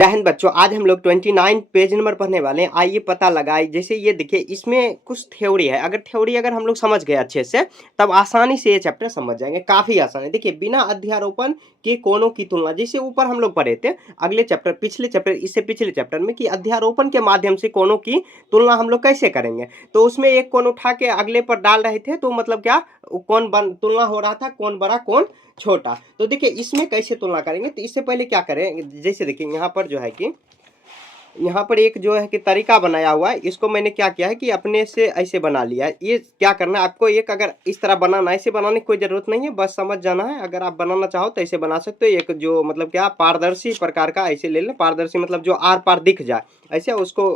जय हिंद बच्चों, आज हम लोग 29 पेज नंबर पढ़ने वाले हैं। आइए पता लगाए। जैसे ये देखिए, इसमें कुछ थ्योरी है। अगर हम लोग समझ गए अच्छे से, तब आसानी से ये चैप्टर समझ जाएंगे। काफी आसान है। देखिए, बिना अध्यारोपण के कोणों की तुलना, जैसे ऊपर हम लोग पढ़े थे अगले चैप्टर, पिछले चैप्टर, इससे पिछले चैप्टर में, कि अध्यारोपण के माध्यम से कोणों की तुलना हम लोग कैसे करेंगे। तो उसमें एक कोण उठा के अगले पर डाल रहे थे, तो मतलब क्या तुलना हो रहा था, कौन बड़ा कौन छोटा। तो देखिए, इसमें कैसे तुलना करेंगे। तो इससे पहले क्या करें, जैसे देखिए यहाँ पर जो है कि यहाँ पर एक जो है कि तरीका बनाया हुआ है। इसको मैंने क्या किया है कि अपने से ऐसे बना लिया है। ये क्या करना है आपको, एक अगर इस तरह बनाना है, ऐसे बनाने की कोई जरूरत नहीं है, बस समझ जाना है। अगर आप बनाना चाहो तो ऐसे बना सकते हो। एक जो मतलब क्या पारदर्शी प्रकार का ऐसे ले लें। पारदर्शी मतलब जो आर पार दिख जाए ऐसे, उसको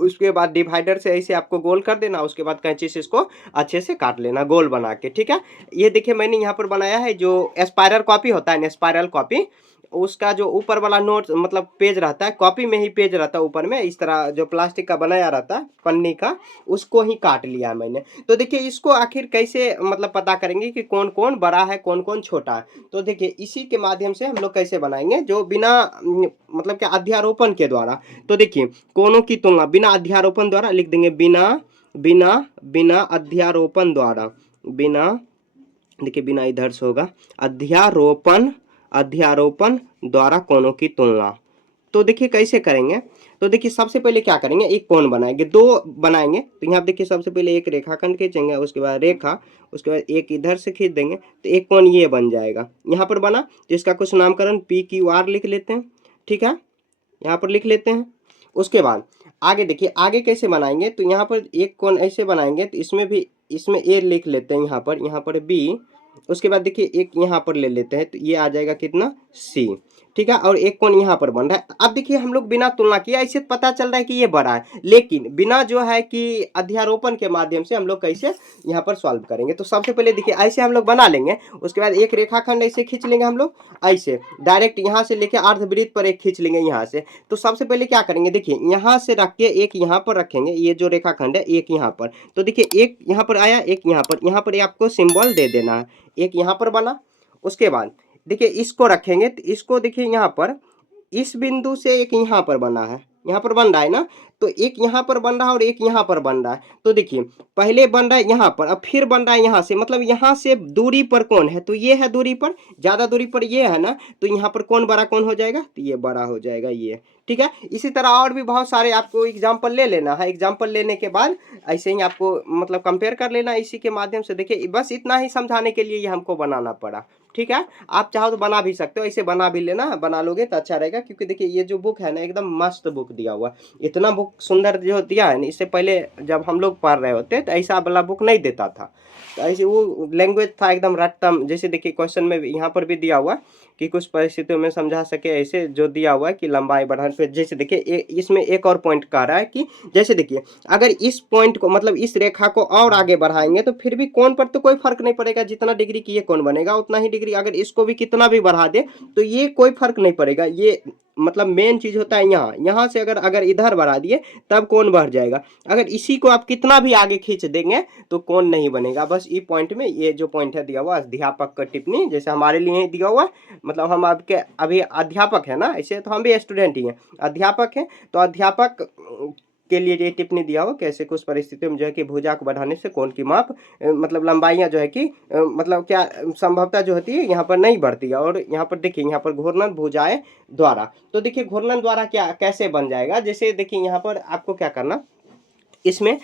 उसके बाद डिवाइडर से ऐसे आपको गोल कर देना। उसके बाद कैंची से इसको अच्छे से काट लेना गोल बना के, ठीक है। ये देखिए, मैंने यहाँ पर बनाया है जो स्पाइरल कॉपी होता है ना, स्पाइरल कॉपी, उसका जो ऊपर वाला नोट मतलब पेज रहता है, कॉपी में ही पेज रहता है ऊपर में, इस तरह जो प्लास्टिक का बनाया रहता है पन्नी का, उसको ही काट लिया है मैंने। तो देखिए, इसको आखिर कैसे मतलब पता करेंगे कि कौन कौन बड़ा है कौन कौन छोटा है। तो देखिए, इसी के माध्यम से हम लोग कैसे बनाएंगे, जो बिना मतलब क्या अध्यारोपण के द्वारा। तो देखिए, कोणों की तुलना बिना अध्यारोपण द्वारा लिख देंगे। बिना बिना बिना अध्यारोपण द्वारा, बिना, देखिए बिना इधर से होगा, अध्यारोपण अध्यारोपण द्वारा कोणों की तुलना। तो देखिए कैसे करेंगे। तो देखिए, सबसे पहले क्या करेंगे, एक कोण बनाएंगे, दो बनाएंगे। तो यहाँ देखिए, सबसे पहले एक रेखाखंड खींचेंगे, उसके बाद रेखा, उसके बाद एक इधर से खींच देंगे, तो एक कोण ये बन जाएगा। यहाँ पर बना, तो इसका कुछ नामकरण PQR लिख लेते हैं, ठीक है, यहाँ पर लिख लेते हैं। उसके बाद आगे देखिए, आगे कैसे बनाएंगे। तो यहाँ पर एक कोण ऐसे बनाएंगे, तो इसमें A लिख लेते हैं, यहाँ पर B। उसके बाद देखिए, एक यहाँ पर ले लेते हैं, तो ये आ जाएगा कितना, C, ठीक है। और एक कोण यहाँ पर बन रहा है। अब देखिए, हम लोग बिना तुलना किया ऐसे पता चल रहा है कि ये बड़ा है, लेकिन बिना जो है कि अध्यारोपण के माध्यम से हम लोग कैसे यहाँ पर सॉल्व करेंगे। तो सबसे पहले देखिए, ऐसे हम लोग बना लेंगे। उसके बाद एक रेखाखंड ऐसे खींच लेंगे हम लोग, ऐसे डायरेक्ट यहाँ से लेके अर्धवृत्त पर एक खींच लेंगे यहाँ से। तो सबसे पहले क्या करेंगे, देखिए यहाँ से रख के एक यहाँ पर रखेंगे, ये जो रेखाखंड है एक यहाँ पर। तो देखिए, एक यहाँ पर आया, एक यहाँ पर आपको सिंबल दे देना है। एक यहाँ पर बना। उसके बाद देखिए, इसको रखेंगे, तो इसको देखिए यहाँ पर इस बिंदु से एक यहाँ पर बना है, यहाँ पर बन रहा है ना। तो एक यहाँ पर बन रहा है और एक यहाँ पर बन रहा है। तो देखिए, पहले बन रहा है यहाँ पर, अब फिर बन रहा है यहाँ से, मतलब यहाँ से दूरी पर कौन है, तो ये है दूरी पर, ज्यादा दूरी पर ये है ना। तो यहाँ पर कौन बड़ा कौन हो जाएगा, तो ये बड़ा हो जाएगा ये, ठीक है। इसी तरह और भी बहुत सारे आपको एग्जाम्पल ले लेना है। एग्जाम्पल लेने के बाद ऐसे ही आपको मतलब कंपेयर कर लेना इसी के माध्यम से। देखिए, बस इतना ही समझाने के लिए ये हमको बनाना पड़ा, ठीक है। आप चाहो तो बना भी सकते हो, ऐसे बना भी लेना, बना लोगे तो अच्छा रहेगा। क्योंकि देखिए, ये जो बुक है ना, एकदम मस्त बुक दिया हुआ, इतना बुक सुंदर जो दिया है ना। इससे पहले जब हम लोग पढ़ रहे होते तो ऐसा वाला बुक नहीं देता था। तो ऐसे वो लैंग्वेज था एकदम रट्टम। जैसे देखिए, क्वेश्चन में यहाँ पर भी दिया हुआ कि कुछ परिस्थितियों में समझा सके, ऐसे जो दिया हुआ है कि लंबाई बढ़ाने पे। जैसे देखिए, इसमें एक और पॉइंट कह रहा है कि जैसे देखिए, अगर इस पॉइंट को मतलब इस रेखा को और आगे बढ़ाएंगे तो फिर भी कोण पर तो कोई फर्क नहीं पड़ेगा। जितना डिग्री की ये कोण बनेगा उतना ही डिग्री, अगर इसको भी कितना भी बढ़ा दे तो ये कोई फर्क नहीं पड़ेगा। ये मतलब मेन चीज होता है यहाँ से अगर इधर बढ़ा दिए तब कोण बढ़ जाएगा। अगर इसी को आप कितना भी आगे खींच देंगे तो कोण नहीं बनेगा। बस ये पॉइंट में, ये जो पॉइंट है दिया हुआ अध्यापक का टिप्पणी, जैसे हमारे लिए ही दिया हुआ, मतलब हम आपके अभी अध्यापक है ना, ऐसे तो हम भी स्टूडेंट ही हैं, अध्यापक हैं। तो अध्यापक के लिए ये टिप्पणी दिया हो कैसे कुछ परिस्थितियों में जो है कि भुजा को बढ़ाने से कोण की माप मतलब लंबाइयां जो है कि मतलब क्या संभवता जो होती है यहाँ पर नहीं बढ़ती है। और यहाँ पर देखिए, यहाँ पर घूर्णन भुजाएं द्वारा। तो देखिए, घूर्णन द्वारा क्या कैसे बन जाएगा। जैसे देखिए, यहाँ पर आपको क्या करना, इसमें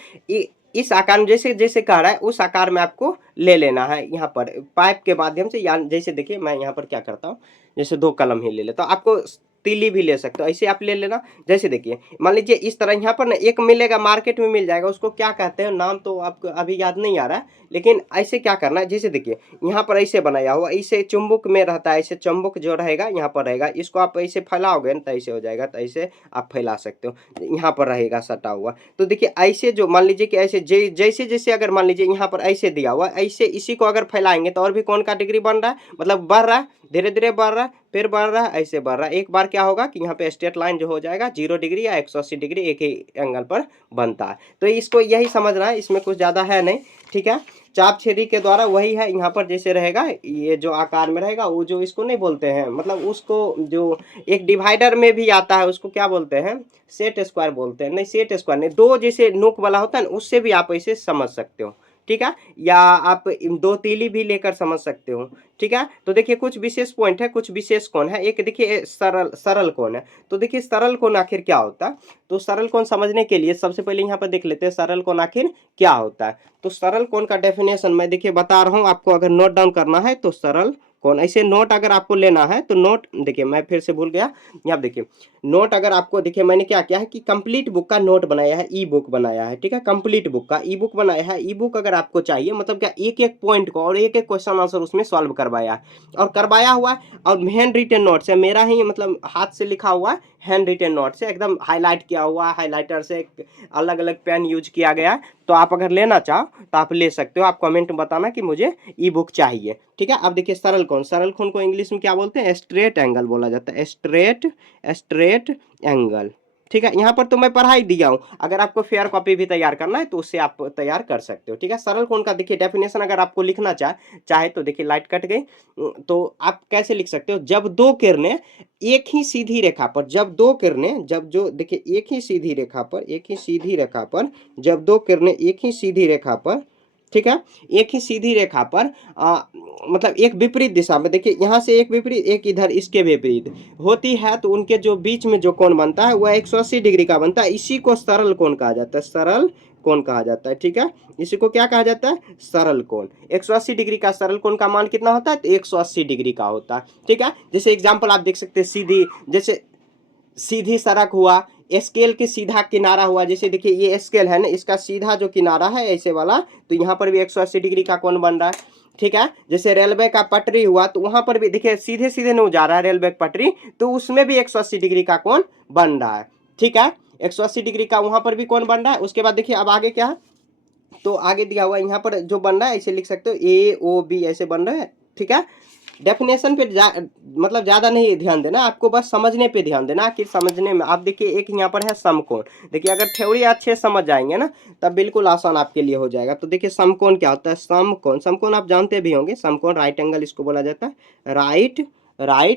इस आकार में जैसे जैसे कह रहा है उस आकार में आपको ले लेना है यहाँ पर पाइप के माध्यम से। या जैसे देखिए, मैं यहाँ पर क्या करता हूँ, जैसे दो कलम ही ले लेता हूँ। आपको तीली भी ले सकते हो, ऐसे आप ले लेना। जैसे देखिए, मान लीजिए इस तरह यहाँ पर ना एक मिलेगा, मार्केट में मिल जाएगा, उसको क्या कहते हैं नाम तो आपको अभी याद नहीं आ रहा है, लेकिन ऐसे क्या करना है, जैसे देखिए यहाँ पर ऐसे बनाया हुआ, ऐसे चुंबक में रहता है, ऐसे चुंबक जो रहेगा यहाँ पर रहेगा, इसको आप ऐसे फैलाओगे ना तो ऐसे हो जाएगा। तो ऐसे आप फैला सकते हो, यहाँ पर रहेगा सटा हुआ। तो देखिए, ऐसे जो मान लीजिए कि ऐसे जैसे जैसे अगर मान लीजिए यहाँ पर ऐसे दिया हुआ, ऐसे इसी को अगर फैलाएंगे तो और भी कौन का डिग्री बन रहा है, मतलब बढ़ रहा है, धीरे धीरे बढ़ रहा है, फिर बढ़ रहा है, ऐसे बढ़ रहा है। एक बार क्या होगा कि यहाँ पे स्ट्रेट लाइन जो हो जाएगा 0 डिग्री या 180 डिग्री एक ही एंगल पर बनता है। तो इसको यही समझना है, इसमें कुछ ज़्यादा है नहीं, ठीक है। चाप छेदी के द्वारा वही है, यहाँ पर जैसे रहेगा ये जो आकार में रहेगा, वो जो इसको नहीं बोलते हैं, मतलब उसको जो एक डिवाइडर में भी आता है उसको क्या बोलते हैं, सेट स्क्वायर बोलते हैं, नहीं सेट स्क्वायर नहीं, दो जैसे नोक वाला होता है ना, उससे भी आप ऐसे समझ सकते हो, ठीक है, या आप दो तीली भी लेकर समझ सकते हो, ठीक है। तो देखिए कुछ विशेष पॉइंट है, कुछ विशेष कोण है। एक देखिए सरल सरल कोण है, तो देखिए सरल कोण आखिर क्या होता है, तो सरल कोण समझने के लिए सबसे पहले यहाँ पर देख लेते हैं सरल कोण आखिर क्या होता है। तो सरल कोण का डेफिनेशन मैं देखिए बता रहा हूँ आपको, अगर नोट डाउन करना है तो सरल कोण, ऐसे नोट अगर आपको लेना है तो नोट देखिए, मैं फिर से भूल गया, यहाँ देखिए नोट अगर आपको, देखिए मैंने क्या किया है कि कंप्लीट बुक का नोट बनाया है, ई बुक बनाया है, ठीक है, कंप्लीट बुक का ई बुक बनाया है। ई बुक अगर आपको चाहिए, मतलब क्या एक एक पॉइंट को और एक एक क्वेश्चन आंसर उसमें सॉल्व करवाया है, और करवाया हुआ है, और हैंड रिटन नोट्स है, मेरा ही मतलब हाथ से लिखा हुआ है, हैंड रिटन नोट्स से एकदम हाईलाइट किया हुआ है, हाईलाइटर से अलग अलग पेन यूज किया गया है। तो आप अगर लेना चाहो तो आप ले सकते हो, आप कमेंट में बताना कि मुझे ई बुक चाहिए, ठीक है। अब देखिए सरल कोण, सरल कोण को इंग्लिश में क्या बोलते हैं, स्ट्रेट एंगल बोला जाता है, स्ट्रेट एंगल, ठीक है। यहाँ पर तो मैं पढ़ा ही दिया हूँ, अगर आपको फेयर कॉपी भी तैयार करना है तो उससे आप तैयार कर सकते हो, ठीक है। सरल कोण का देखिए डेफिनेशन अगर आपको लिखना चाहे तो देखिए लाइट कट गई, तो आप कैसे लिख सकते हो, जब दो किरणें एक ही सीधी रेखा पर, जब दो किरणें, जब जो देखिए एक ही सीधी रेखा पर, एक ही सीधी रेखा पर, जब दो किरणें एक ही सीधी रेखा पर, ठीक है, एक ही सीधी रेखा पर मतलब एक विपरीत दिशा में, देखिए यहाँ से एक विपरीत, एक इधर इसके विपरीत होती है, तो उनके जो बीच में जो कोण बनता है वह 180 डिग्री का बनता है, इसी को सरल कोण कहा जाता है, सरल कोण कहा जाता है, ठीक है। इसी को क्या कहा जाता है, सरल कोण। 180 डिग्री का सरल कोण का मान कितना होता है, तो 180 डिग्री का होता है, ठीक है। जैसे एग्जांपल आप देख सकते हैं, सीधी, जैसे सीधी सड़क हुआ, स्केल के सीधा किनारा हुआ, जैसे देखिए ये स्केल है ना, इसका सीधा जो किनारा है ऐसे वाला, तो यहाँ पर भी 180 डिग्री का कोण बन रहा है, ठीक है। जैसे रेलवे का पटरी हुआ, तो वहां पर भी देखिए सीधे सीधे नहीं जा रहा है रेलवे पटरी, तो उसमें भी 180 डिग्री का कोण बन रहा है, ठीक है, 180 डिग्री का वहां पर भी कोण बन रहा है। उसके बाद देखिए अब आगे क्या है, तो आगे दिया हुआ है यहाँ पर जो बन रहा है, ऐसे लिख सकते हो ए ओ बी, ऐसे बन रहा है, ठीक है। डेफिनेशन पे मतलब ज्यादा नहीं ध्यान देना, आपको बस समझने पे ध्यान देना कि समझने में। आप देखिए एक यहाँ पर है समकोण, देखिए अगर थ्योरी अच्छे समझ जाएंगे ना तब बिल्कुल आसान आपके लिए हो जाएगा। तो देखिए समकोण क्या होता है, समकोण, समकोण आप जानते भी होंगे, समकोण राइट एंगल इसको बोला जाता है, राइट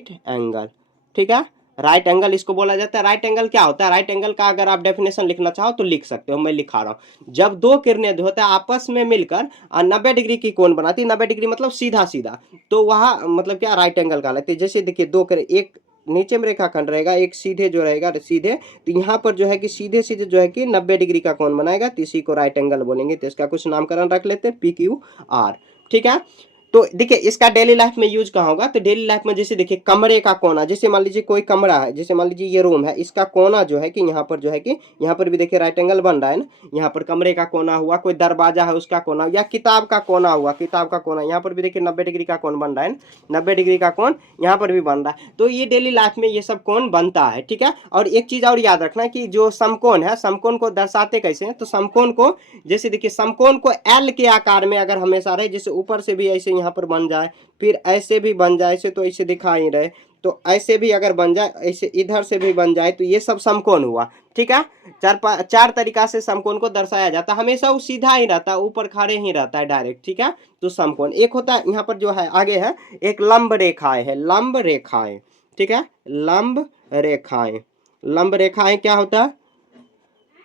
एंगल, ठीक है, राइट एंगल इसको बोला जाता है। राइट एंगल क्या होता है, राइट एंगल का अगर आप डेफिनेशन लिखना चाहो तो लिख सकते हो, मैं लिखा रहा हूँ। जब दो किरणें जो होता है आपस में मिलकर 90 डिग्री की कोण बनाती है, 90 डिग्री मतलब सीधा सीधा, तो वहाँ मतलब क्या राइट एंगल कहलाती है। जैसे देखिए दो किरण, एक नीचे में रेखाखंड रहेगा, एक सीधे जो रहेगा सीधे, तो यहाँ पर जो है कि सीधे सीधे जो है कि 90 डिग्री का कोण बनाएगा, तो इसी को राइट एंगल बोलेंगे। तो इसका कुछ नामकरण रख लेते हैं, PQR, ठीक है। तो देखिए इसका डेली लाइफ में यूज कहाँ होगा, तो डेली लाइफ में जैसे देखिए कमरे का कोना, जैसे मान लीजिए कोई कमरा है, जैसे मान लीजिए ये रूम है, इसका कोना जो है कि यहाँ पर जो है कि यहाँ पर भी देखिए राइट एंगल बन रहा है ना, यहाँ पर कमरे का कोना हुआ, कोई दरवाजा है उसका कोना, या किताब का कोना हुआ, किताब का कोना, यहाँ पर भी देखिए 90 डिग्री का कोण बन रहा है, 90 डिग्री का कोण यहाँ पर भी बन रहा है। तो ये डेली लाइफ में ये सब कोण बनता है, ठीक है। और एक चीज और याद रखना कि जो समकोण है, समकोण को दर्शाते कैसे हैं, तो समकोण को जैसे देखिए समकोण को एल के आकार में अगर हमेशा रहे, जैसे ऊपर से भी ऐसे यहाँ पर बन जाए, फिर ऐसे भी बन जाए, ऐसे तो ऐसे दिखा ही रहे, तो ऐसे भी अगर बन जाए, ऐसे इधर से भी बन जाए, तो ये सब समकोण हुआ, ठीक है। चार तरीका से समकोण को दर्शाया जाता है, हमेशा वो सीधा ही रहता है, ऊपर खड़े ही रहता है डायरेक्ट, ठीक है। तो समकोण एक होता है, यहाँ पर जो है आगे है एक लंब रेखाएं है, लंब रेखाएं, ठीक है, लंब रेखाएं, लंब रेखाएं क्या होता है,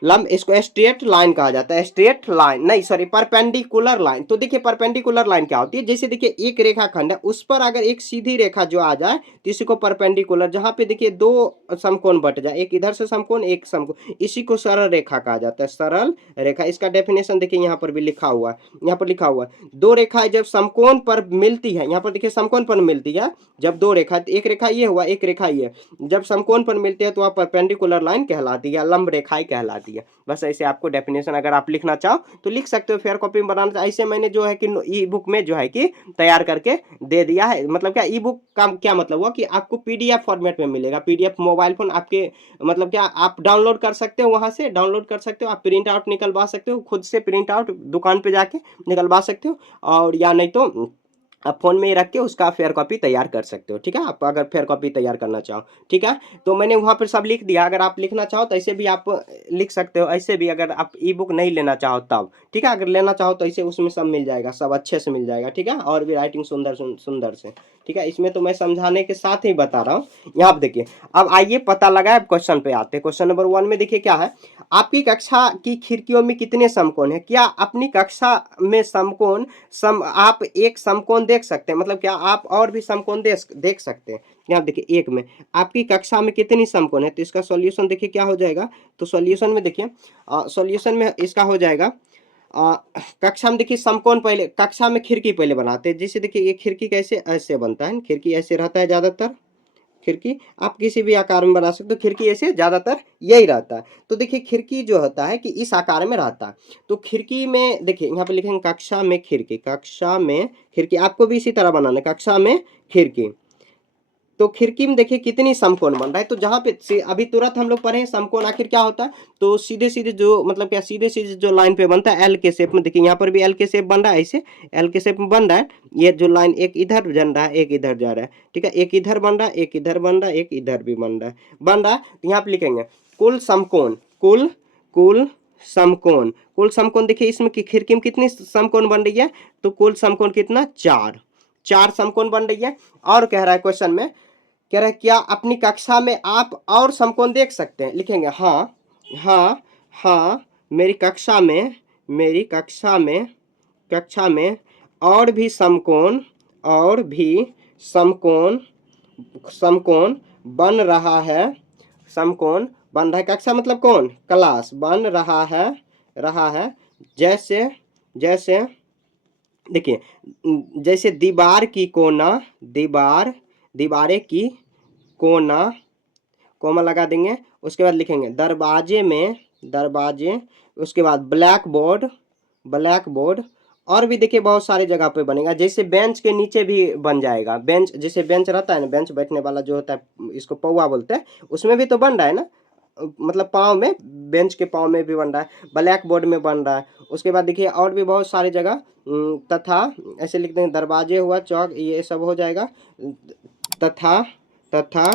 लंब, इसको स्ट्रेट लाइन कहा जाता है, स्ट्रेट लाइन नहीं सॉरी परपेंडिकुलर लाइन। तो देखिए परपेंडिकुलर लाइन क्या होती है, जैसे देखिए एक रेखाखंड है, उस पर अगर एक सीधी रेखा जो आ जाए तो इसी को परपेंडिकुलर, जहां पे देखिए दो समकोण बट जाए, एक इधर से समकोण एक समकोण, इसी को सरल रेखा कहा जाता है, सरल रेखा। इसका डेफिनेशन देखिए यहाँ पर भी लिखा हुआ है, यहाँ पर लिखा हुआ है, दो रेखाएं जब समकोण पर मिलती है, यहाँ पर देखिए समकोण पर मिलती है, जब दो रेखा, एक रेखा ये हुआ, एक रेखा ये, जब समकोण पर मिलती है तो वह परपेंडिकुलर लाइन कहलाती है, लंब रेखाएं कहलाती है। बस ऐसे आपको डेफिनेशन अगर आप लिखना चाहो तो लिख सकते हो, फेयर कॉपी में बनाना ऐसे मैंने जो है कि ई बुक में जो है कि तैयार करके दे दिया है। मतलब क्या ई बुक का क्या मतलब हुआ कि आपको PDF फॉर्मेट में मिलेगा, PDF मोबाइल फोन आपके मतलब क्या आप डाउनलोड कर सकते हो, वहां से डाउनलोड कर सकते हो, आप प्रिंट आउट निकलवा सकते हो, खुद से प्रिंट आउट दुकान पे जाके निकलवा सकते हो, और या नहीं तो आप फ़ोन में ही रख के उसका फेयर कॉपी तैयार कर सकते हो, ठीक है? आप अगर फेयर कॉपी तैयार करना चाहो, ठीक है? तो मैंने वहाँ पर सब लिख दिया, अगर आप लिखना चाहो तो ऐसे भी आप लिख सकते हो, ऐसे भी अगर आप ई बुक नहीं लेना चाहो तब, ठीक है? अगर लेना चाहो तो ऐसे उसमें सब मिल जाएगा, सब अच्छे से मिल जाएगा, ठीक है? और भी राइटिंग सुंदर से, ठीक है? इसमें तो मैं समझाने के साथ ही बता रहा हूँ। यहाँ पे देखिए, अब आइए पता लगाए, अब क्वेश्चन पे आते हैं। क्वेश्चन नंबर 1 में देखिए क्या है, आपकी कक्षा की खिड़कियों में कितने समकोण हैं? क्या अपनी कक्षा में समकोण आप एक समकोण देख सकते हैं, मतलब क्या आप और भी समकोण देख सकते हैं? यहाँ देखिए एक में आपकी कक्षा में कितनी समकोण है, तो इसका सॉल्यूशन देखिए क्या हो जाएगा। तो सॉल्यूशन में देखिए, सॉल्यूशन में इसका हो जाएगा, अ, कक्षा में देखिए समकोण पहले, कक्षा में खिड़की पहले बनाते हैं। जैसे देखिए ये खिड़की कैसे ऐसे बनता है, खिड़की ऐसे रहता है ज्यादातर, खिड़की आप किसी भी आकार में बना सकते हो, खिड़की ऐसे ज़्यादातर यही रहता है। तो देखिए खिड़की जो होता है कि इस आकार में रहता है। तो खिड़की में देखिए यहाँ पे लिखेंगे कक्षा में खिड़की, कक्षा में खिड़की, आपको भी इसी तरह बनाना है, कक्षा में खिड़की। तो खिड़की में देखिए कितनी समकोण बन रहा है, तो जहाँ पे अभी तुरंत हम लोग पढ़े हैं समकोण आखिर क्या होता है, तो सीधे-सीधे जो मतलब क्या सीधे-सीधे जो लाइन पे बनता है एल के शेप में, देखिए यहाँ पर भी एल के शेप बन रहा है, ऐसे एल के शेप में बन रहा है। ये जो लाइन एक इधर जन रहा है, एक इधर जा रहा है, ठीक है? एक इधर बन रहा है, एक इधर बन रहा है, एक इधर भी बन रहा है। तो यहाँ पे लिखेंगे कुल समकोण, कुल कुल समकोण देखिए इसमें खिड़की में कितनी समकोण बन रही है, तो कुल समकोण कितना, 4 समकोण बन रही है। और कह रहा है क्वेश्चन में, कह रहा है क्या अपनी कक्षा में आप और समकोण देख सकते हैं, लिखेंगे हाँ, हाँ, हाँ, कक्षा में और भी समकोण, और भी समकोण समकोण बन रहा है, समकोण बन रहा है, कक्षा मतलब कौन, क्लास, बन रहा है जैसे जैसे देखिए, जैसे दीवार की कोना, दीवारें की कोना, कोमा लगा देंगे। उसके बाद लिखेंगे दरवाजे, उसके बाद ब्लैक बोर्ड। और भी देखिए बहुत सारे जगह पे बनेगा, जैसे बेंच के नीचे भी बन जाएगा, बेंच जैसे बेंच रहता है ना, बेंच बैठने वाला जो होता है इसको पौवा बोलते हैं, उसमें भी तो बन रहा है ना, मतलब पाँव में, बेंच के पाँव में भी बन रहा है, ब्लैक बोर्ड में बन रहा है। उसके बाद देखिए और भी बहुत सारी जगह, तथा ऐसे लिख देंगे, दरवाजे हुआ, चौक, ये सब हो जाएगा, तथा तथा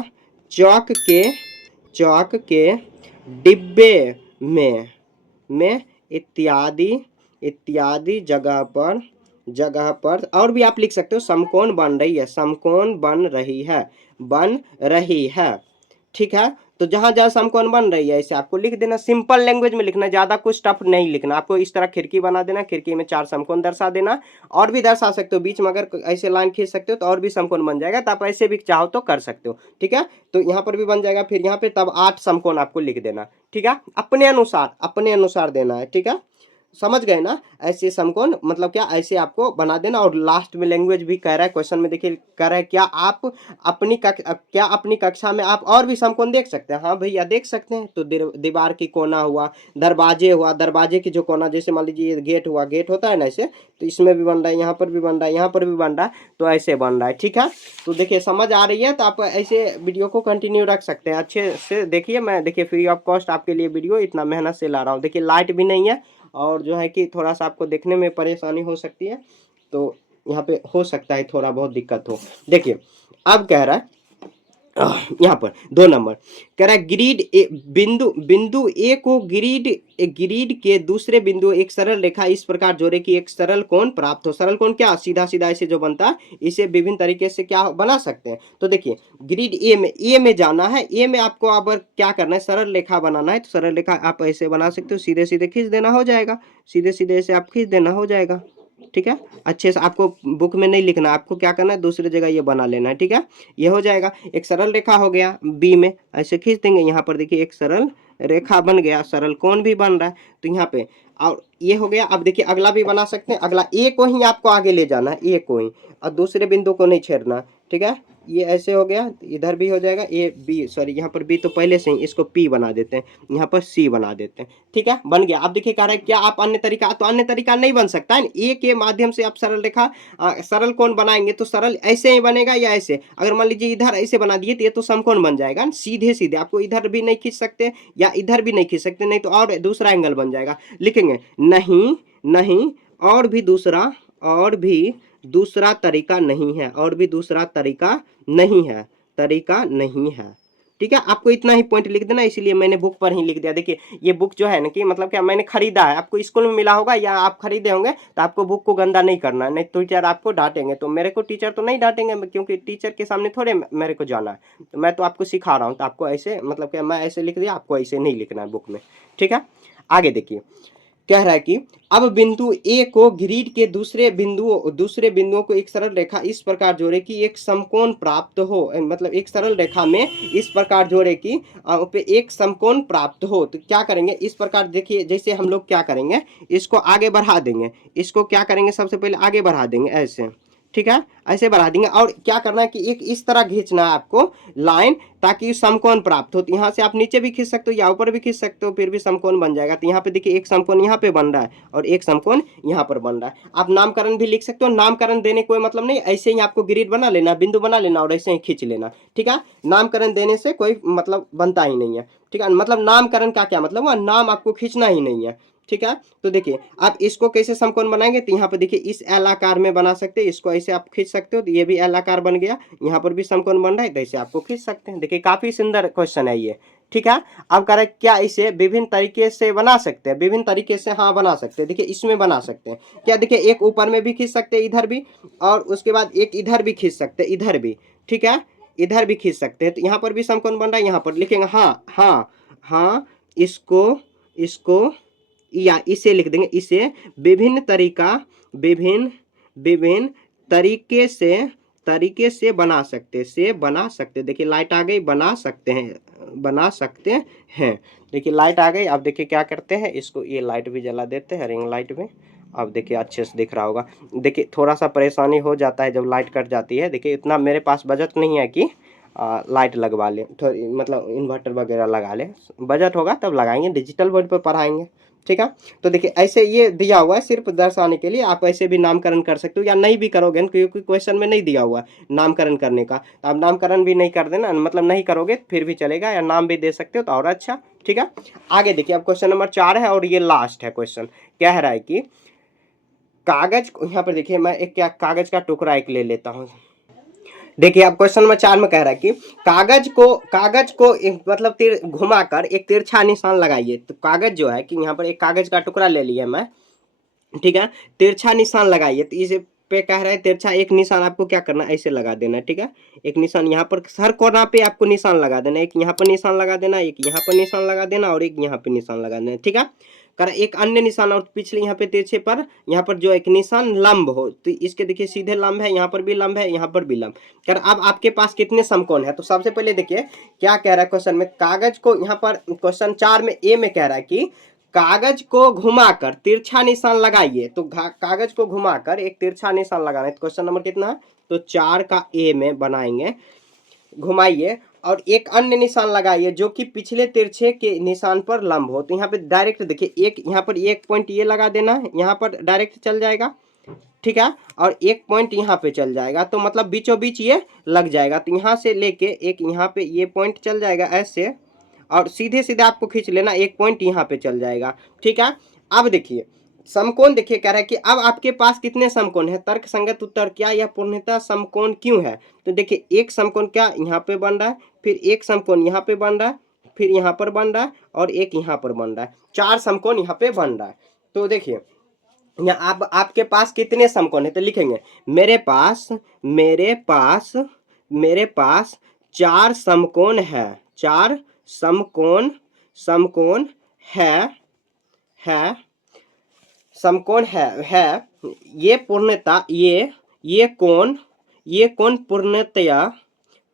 चौक के डिब्बे में इत्यादि जगह पर और भी आप लिख सकते हो, समकोण बन रही है, ठीक है? तो जहां जहां समकोण बन रही है ऐसे आपको लिख देना, सिंपल लैंग्वेज में लिखना, ज्यादा कुछ टफ नहीं लिखना आपको। इस तरह खिड़की बना देना, खिड़की में 4 समकोण दर्शा देना, और भी दर्शा सकते हो बीच में, अगर ऐसे लाइन खींच सकते हो तो और भी समकोण बन जाएगा, तो आप ऐसे भी चाहो तो कर सकते हो, ठीक है? तो यहाँ पर भी बन जाएगा, फिर यहाँ पे तब 8 समकोण आपको लिख देना, ठीक है? अपने अनुसार देना है, ठीक है? समझ गए ना? ऐसे समकोण मतलब क्या, ऐसे आपको बना देना। और लास्ट में लैंग्वेज भी कह रहा है, क्वेश्चन में देखिए कह रहा है क्या अपनी कक्षा में आप और भी समकोण देख सकते हैं? हाँ भैया देख सकते हैं। तो दीवार की कोना हुआ, दरवाजे की जो कोना, जैसे मान लीजिए गेट हुआ, गेट होता है ना ऐसे, तो इसमें भी बन रहा है, यहाँ पर भी बन रहा है, यहाँ पर भी बन रहा है, तो ऐसे बन रहा है, ठीक है? तो देखिए समझ आ रही है, तो आप ऐसे वीडियो को कंटिन्यू रख सकते हैं, अच्छे से देखिए। मैं देखिए फ्री ऑफ कॉस्ट आपके लिए वीडियो इतना मेहनत से ला रहा हूँ। देखिए लाइट भी नहीं है, और जो है कि थोड़ा सा आपको देखने में परेशानी हो सकती है, तो यहाँ पे हो सकता है थोड़ा बहुत दिक्कत हो। देखिए अब कह रहा है यहाँ पर 2 नंबर कह रहा है बिंदु ए को ग्रिड के दूसरे बिंदु एक सरल रेखा इस प्रकार जोड़े कि एक सरल कोण प्राप्त हो। सरल कोण क्या, सीधा सीधा ऐसे जो बनता है, इसे विभिन्न तरीके से क्या बना सकते हैं। तो देखिए ग्रिड ए में जाना है, ए में आपको अब क्या करना है, सरल रेखा बनाना है। तो सरल रेखा आप ऐसे बना सकते हो, सीधे सीधे खींच देना हो जाएगा, सीधे सीधे ऐसे आप खींच देना हो जाएगा, ठीक है? अच्छे से आपको बुक में नहीं लिखना, आपको क्या करना है, दूसरी जगह ये बना लेना है, ठीक है? ये हो जाएगा, एक सरल रेखा हो गया, बी में ऐसे खींच देंगे, यहाँ पर देखिए एक सरल रेखा बन गया, सरल कोण भी बन रहा है, तो यहाँ पे और ये हो गया। अब देखिए अगला भी बना सकते हैं, अगला ए को ही आपको आगे ले जाना है, ए को ही, और दूसरे बिंदु को नहीं छेड़ना, ठीक है? ये ऐसे हो गया, इधर भी हो जाएगा, ए बी, सॉरी यहाँ पर बी तो पहले से ही, इसको पी बना देते हैं, यहाँ पर सी बना देते हैं, ठीक है? बन गया। अब देखिए कह रहा है क्या आप अन्य तरीका, तो अन्य तरीका नहीं बन सकता है, ए के माध्यम से आप सरल रेखा सरल कोण बनाएंगे, तो सरल ऐसे ही बनेगा या ऐसे। अगर मान लीजिए इधर ऐसे बना दिए तो ये तो समकोण बन जाएगा, सीधे सीधे आपको इधर भी नहीं खींच सकते या इधर भी नहीं खींच सकते, नहीं तो और दूसरा एंगल बन जाएगा। लिखेंगे नहीं, और भी दूसरा तरीका नहीं है, और भी दूसरा तरीका नहीं है, तरीका नहीं है। ठीक है, आपको इतना ही पॉइंट लिख देना, इसीलिए मैंने बुक पर ही लिख दिया। देखिए ये बुक जो है ना कि मतलब क्या मैंने खरीदा है, आपको स्कूल में मिला होगा या आप खरीदे होंगे, तो आपको बुक को गंदा नहीं करना है, नहीं तो टीचर आपको डांटेंगे। तो मेरे को टीचर तो नहीं डांटेंगे, क्योंकि टीचर के सामने थोड़े मेरे को जाना है, तो मैं तो आपको सिखा रहा हूँ, तो आपको ऐसे मतलब क्या मैं ऐसे लिख दिया, आपको ऐसे नहीं लिखना है बुक में। ठीक है, आगे देखिए कह रहा है कि अब बिंदु ए को ग्रिड के दूसरे बिंदुओं को एक सरल रेखा इस प्रकार जोड़े कि एक समकोण प्राप्त हो, मतलब एक सरल रेखा में इस प्रकार जोड़े कि पे एक समकोण प्राप्त हो। तो क्या करेंगे इस प्रकार, देखिए जैसे हम लोग क्या करेंगे, इसको आगे बढ़ा देंगे, इसको क्या करेंगे सबसे पहले आगे बढ़ा देंगे ऐसे। ठीक है, ऐसे बढ़ा देंगे, और क्या करना है कि एक इस तरह खींचना है आपको लाइन, ताकि समकोण प्राप्त हो। तो यहाँ से आप नीचे भी खींच सकते हो या ऊपर भी खींच सकते हो, फिर भी समकोण बन जाएगा। तो यहाँ पे देखिए एक समकोण यहाँ पे बन रहा है और एक समकोण यहाँ पर बन रहा है। आप नामकरण भी लिख सकते हो, नामकरण देने कोई मतलब नहीं, ऐसे ही आपको ग्रिड बना लेना, बिंदु बना लेना और ऐसे ही खींच लेना। ठीक है, नामकरण देने से कोई मतलब बनता ही नहीं है। ठीक है, मतलब नामकरण का क्या मतलब हुआ, नाम आपको खींचना ही नहीं है। ठीक है, तो देखिए आप इसको कैसे समकोण बनाएंगे, तो यहाँ पर देखिए इस एल आकार में बना सकते हैं, इसको ऐसे आप खींच सकते हो, तो ये भी एल आकार बन गया, यहाँ पर भी समकोण बन रहा है, तो ऐसे आपको खींच सकते हैं। देखिए काफी सुंदर क्वेश्चन है ये। ठीक है, अब कह रहे क्या इसे विभिन्न तरीके से बना सकते हैं, विभिन्न तरीके से हाँ बना सकते हैं। देखिए इसमें बना सकते हैं क्या, देखिए एक ऊपर में भी खींच सकते हैं इधर भी, और उसके बाद एक इधर भी खींच सकते हैं, इधर भी। ठीक है, इधर भी खींच सकते हैं, तो यहाँ पर भी समकोण बन रहा है, यहाँ पर लिखेंगे हाँ हाँ हाँ, इसको या इसे लिख देंगे, इसे विभिन्न विभिन्न तरीके से बना सकते। देखिए लाइट आ गई, बना सकते हैं। देखिए लाइट आ गई। अब देखिए क्या करते हैं, इसको ये लाइट भी जला देते हैं, रिंग लाइट में। अब देखिए अच्छे से दिख रहा होगा। देखिए थोड़ा सा परेशानी हो जाता है जब लाइट कट जाती है। देखिए इतना मेरे पास बजट नहीं है कि लाइट लगवा लें, थोड़ी मतलब इन्वर्टर वगैरह लगा लें। बजट होगा तब लगाएंगे, डिजिटल बोर्ड पर पढ़ाएंगे। ठीक है, तो देखिए ऐसे ये दिया हुआ है सिर्फ दर्शाने के लिए, आप ऐसे भी नामकरण कर सकते हो या नहीं भी करोगे, क्योंकि क्वेश्चन में नहीं दिया हुआ नामकरण करने का। तो आप नामकरण भी नहीं कर देना, मतलब नहीं करोगे फिर भी चलेगा, या नाम भी दे सकते हो तो और अच्छा। ठीक है, आगे देखिए अब क्वेश्चन नंबर 4 है और ये लास्ट है क्वेश्चन। कह रहा है कि कागज, यहाँ पर देखिए मैं एक क्या कागज का टुकड़ा एक ले लेता हूँ। देखिए अब क्वेश्चन नंबर 4 में कह रहा है कि कागज को एक मतलब तीर घुमाकर एक तिरछा निशान लगाइए। तो कागज जो है कि यहाँ पर एक कागज का टुकड़ा ले लिया मैं। ठीक है, तिरछा निशान लगाइए, तो इसे पे कह रहा है तिरछा एक निशान आपको क्या करना है, ऐसे लगा देना है। ठीक है, एक निशान यहाँ पर हर कोना पे आपको निशान लगा देना, एक यहाँ पर निशान लगा देना, एक यहाँ पर निशान लगा देना और एक यहाँ पे निशान लगा देना। ठीक है, कर एक अन्य निशान और पिछले यहाँ पे तिरछे पर यहाँ पर जो एक निशान लंब हो, तो इसके देखिए सीधे लंब है, यहाँ पर भी लंब है, यहाँ पर भी लंब। कर अब आपके पास कितने समकोण है, तो सबसे पहले देखिए क्या कह रहा है क्वेश्चन में, कागज को यहाँ पर क्वेश्चन 4 में ए में कह रहा है कि कागज को घुमाकर तिरछा निशान लगाइए। तो कागज को घुमाकर एक तिरछा निशान लगाना है। क्वेश्चन नंबर कितना है, तो 4 का ए में बनाएंगे, घुमाइए और एक अन्य निशान लगाइए जो कि पिछले तिरछे के निशान पर लंब हो। तो यहाँ पे डायरेक्ट देखिए एक यहाँ पर एक पॉइंट ये लगा देना है, यहाँ पर डायरेक्ट चल जाएगा। ठीक है, और एक पॉइंट यहाँ पे चल जाएगा, तो मतलब बीचों बीच ये लग जाएगा। तो यहाँ से लेके एक यहाँ पे ये पॉइंट चल जाएगा ऐसे, और सीधे सीधे आपको खींच लेना, एक पॉइंट यहाँ पे चल जाएगा। ठीक है, अब देखिए समकोण देखिए कह रहा है कि अब आपके पास कितने समकोण है, तर्क संगत उत्तर क्या या पूर्णतः समकोण क्यों है। तो देखिए एक समकोण क्या यहाँ पे बन रहा है, फिर एक समकोण यहाँ पे बन रहा है, फिर यहाँ पर बन रहा है और एक यहाँ पर बन रहा है, 4 समकोण यहाँ पे बन रहा है। तो देखिए यहाँ आप आपके पास कितने समकोण है, तो लिखेंगे मेरे पास 4 समकोण है, 4 समकोण है समकोण है। ये पूर्णतः ये कोण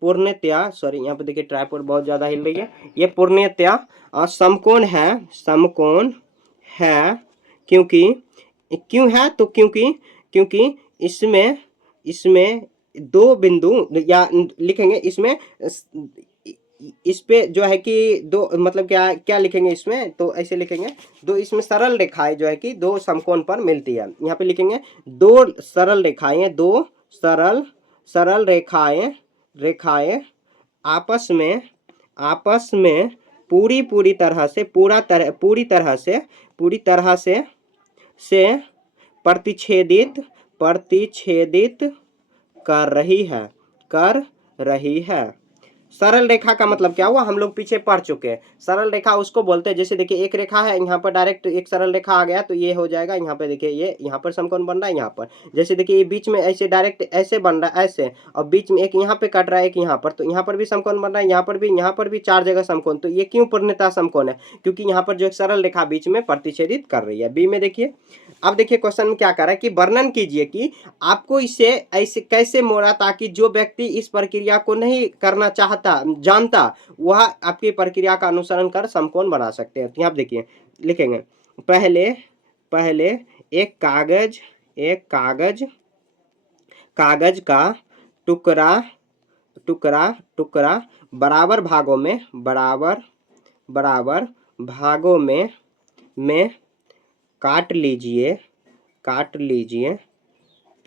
पूर्णतया सॉरी यहाँ पे देखिए ट्राइपॉड बहुत ज्यादा हिल रही है। ये पूर्णतया समकोण है क्योंकि क्यों है, तो क्योंकि इसमें 2 बिंदु, या लिखेंगे इसमें इस पे जो है कि 2 मतलब क्या लिखेंगे इसमें, तो ऐसे लिखेंगे 2 इसमें सरल रेखाएं जो है कि 2 समकोण पर मिलती है। यहाँ पे लिखेंगे 2 सरल रेखाएं, 2 सरल रेखाएं आपस में पूरी तरह से प्रतिच्छेदित प्रतिच्छेदित कर रही है। सरल रेखा का मतलब क्या हुआ, हम लोग पीछे पढ़ चुके हैं। सरल रेखा उसको बोलते हैं, जैसे देखिए एक रेखा है, यहाँ पर डायरेक्ट एक सरल रेखा आ गया तो ये हो जाएगा, यहाँ पे देखिए ये यहाँ पर समकोण बन रहा है, यहाँ पर जैसे देखिए ये बीच में ऐसे डायरेक्ट ऐसे बन रहा है ऐसे, और बीच में एक यहाँ पे कट रहा है, एक यहाँ पर, तो यहाँ पर भी समकोण बन रहा है, यहाँ पर भी 4 जगह समकोण। तो ये क्यों पूर्णतः समकोण है, क्योंकि यहाँ पर जो एक सरल रेखा बीच में प्रतिच्छेदित कर रही है। बी में देखिए, अब देखिए क्वेश्चन में क्या कर रहा है कि वर्णन कीजिए कि आपको इसे ऐसे कैसे मोड़ा ताकि जो व्यक्ति इस प्रक्रिया को नहीं करना चाहता जानता वह आपकी प्रक्रिया का अनुसरण कर समकोण बना सकते हैं। तो यहाँ देखिए लिखेंगे, पहले एक कागज का टुकड़ा बराबर भागों में काट लीजिए।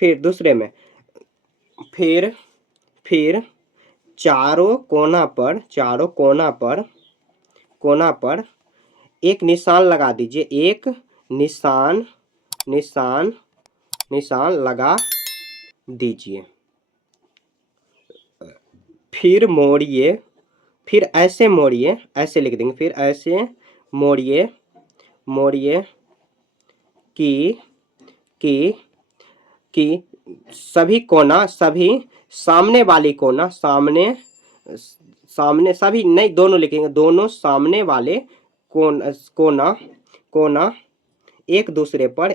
फिर दूसरे में फिर चारों कोना पर एक निशान लगा दीजिए, एक निशान लगा दीजिए। फिर मोड़िए, फिर ऐसे मोड़िए, ऐसे लिख देंगे, फिर ऐसे मोड़िए कि सभी सामने वाली सामने सभी नहीं, दोनों लिखेंगे, दोनों सामने वाले कोना एक दूसरे पर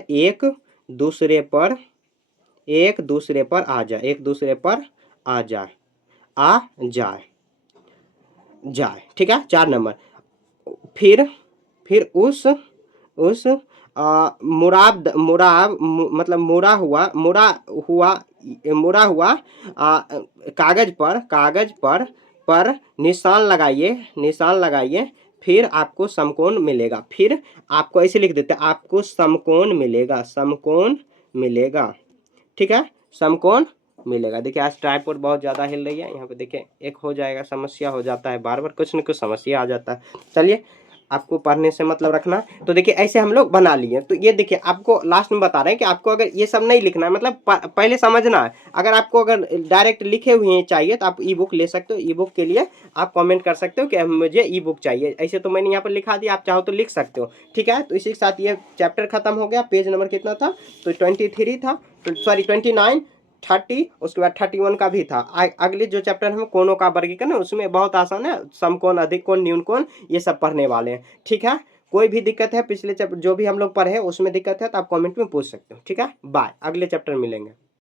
आ जाए। ठीक है, 4 नंबर। फिर उस मतलब मुड़ा हुआ कागज पर निशान लगाइए, फिर आपको समकोण मिलेगा। फिर आपको ऐसे लिख देते हैं, आपको समकोण मिलेगा। ठीक है, समकोण मिलेगा। देखिए आज ट्राइपॉड बहुत ज़्यादा हिल रही है, यहाँ पे देखिए एक हो जाएगा, समस्या हो जाता है, बार बार कुछ न कुछ समस्या आ जाता है। चलिए, आपको पढ़ने से मतलब रखना। तो देखिए ऐसे हम लोग बना लिए। तो ये देखिए आपको लास्ट में बता रहे हैं कि आपको अगर ये सब नहीं लिखना है, मतलब पहले समझना है। अगर डायरेक्ट लिखे हुए चाहिए तो आप ई बुक ले सकते हो। ई बुक के लिए आप कमेंट कर सकते हो कि मुझे ई बुक चाहिए। ऐसे तो मैंने यहाँ पर लिखा दिया, आप चाहो तो लिख सकते हो। ठीक है, तो इसी के साथ ये चैप्टर खत्म हो गया। पेज नंबर कितना था, तो 23 था, सॉरी 29, 30, उसके बाद 31 का भी था। अगले जो चैप्टर है कोणों का वर्गीकरण, उसमें बहुत आसान है, समकोण, अधिक कोण, न्यून कोण, ये सब पढ़ने वाले हैं। ठीक है, कोई भी दिक्कत है पिछले चैप्टर जो भी हम लोग पढ़े उसमें दिक्कत है तो आप कमेंट में पूछ सकते हो। ठीक है, बाय, अगले चैप्टर मिलेंगे।